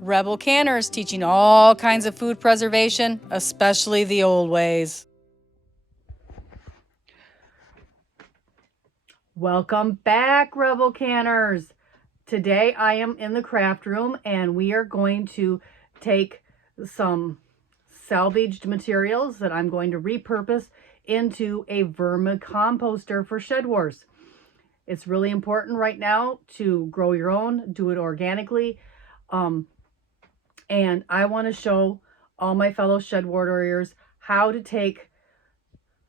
Rebel Canners teaching all kinds of food preservation, especially the old ways. Welcome back, Rebel Canners. Today I am in the craft room and we are going to take some salvaged materials that I'm going to repurpose into a vermicomposter for Shed Wars. It's really important right now to grow your own, do it organically. And I want to show all my fellow Shed Warriors how to take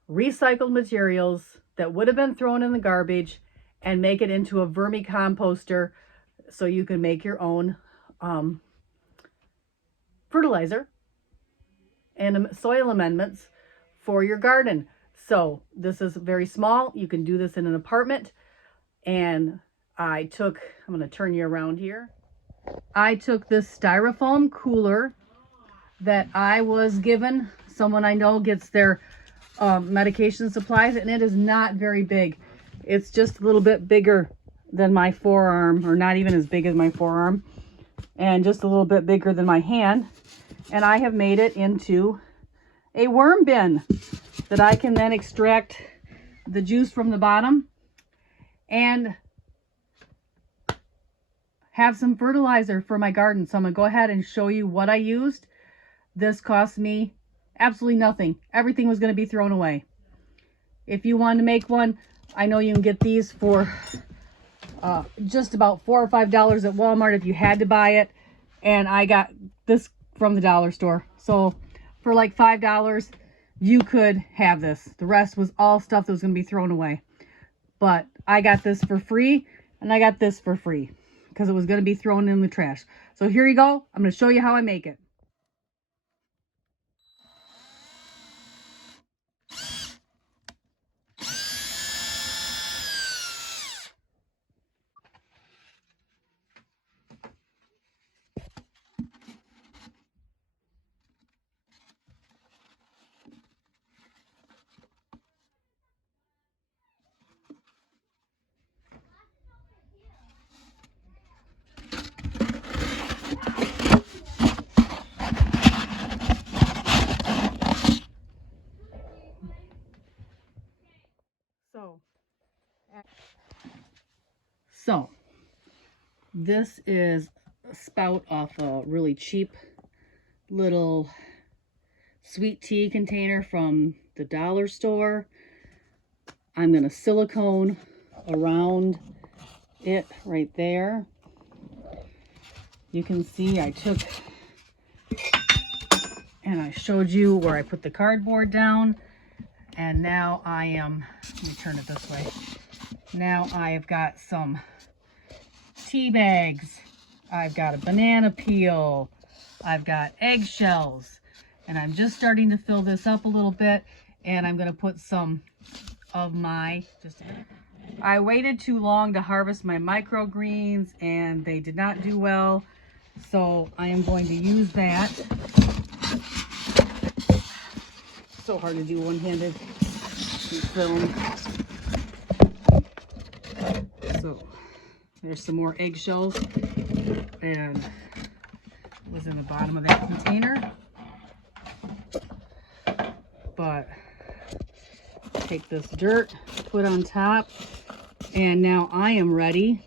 recycled materials that would have been thrown in the garbage and make it into a vermicomposter so you can make your own fertilizer and soil amendments for your garden. So this is very small. You can do this in an apartment. And I'm going to turn you around here. I took this styrofoam cooler that I was given. Someone I know gets their medication supplies, and it is not very big. It's just a little bit bigger than my forearm, or not even as big as my forearm, and just a little bit bigger than my hand. And I have made it into a worm bin that I can then extract the juice from the bottom and have some fertilizer for my garden. So I'm going to go ahead and show you what I used. This cost me absolutely nothing. Everything was going to be thrown away. If you want to make one, I know you can get these for just about $4 or $5 at Walmart if you had to buy it. And I got this from the dollar store. So for like $5, you could have this. The rest was all stuff that was going to be thrown away. But I got this for free, and I got this for free because it was going to be thrown in the trash. So here you go. I'm going to show you how I make it. So this is a spout off a really cheap little sweet tea container from the dollar store. I'm going to silicone around it right there. You can see I took and I showed you where I put the cardboard down, and now let me turn it this way. Now I've got some tea bags, I've got a banana peel, I've got eggshells, and I'm just starting to fill this up a little bit, and I'm going to put some of my, I waited too long to harvest my microgreens and they did not do well, so I am going to use that. So hard to do one-handed film. So there's some more eggshells, and it was in the bottom of that container. But take this dirt, put on top, and now I am ready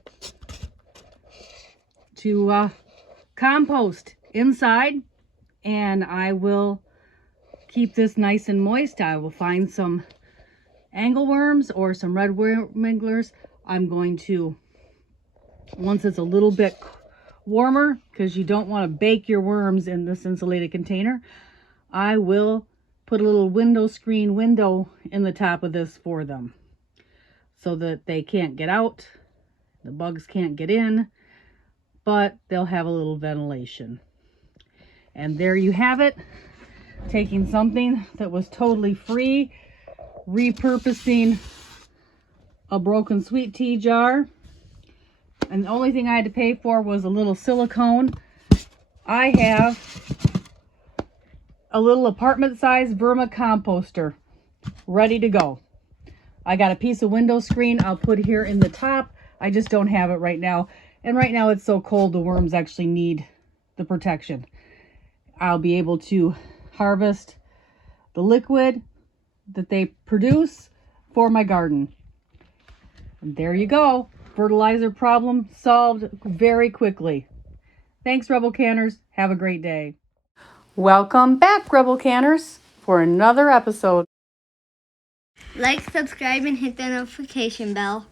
to compost inside, and I will keep this nice and moist. I will find some angleworms or some red wigglers. I'm going to, once it's a little bit warmer, because you don't want to bake your worms in this insulated container, I will put a little window in the top of this for them so that they can't get out, the bugs can't get in, but they'll have a little ventilation. And there you have it, taking something that was totally free, repurposing a broken sweet tea jar And the only thing I had to pay for was a little silicone. I have a little apartment-sized vermicomposter ready to go. I got a piece of window screen I'll put here in the top. I just don't have it right now. And right now it's so cold, the worms actually need the protection. I'll be able to harvest the liquid that they produce for my garden. And there you go. Fertilizer problem solved very quickly. Thanks, Rebel Canners. Have a great day. Welcome back, Rebel Canners, for another episode. Like, subscribe, and hit the notification bell.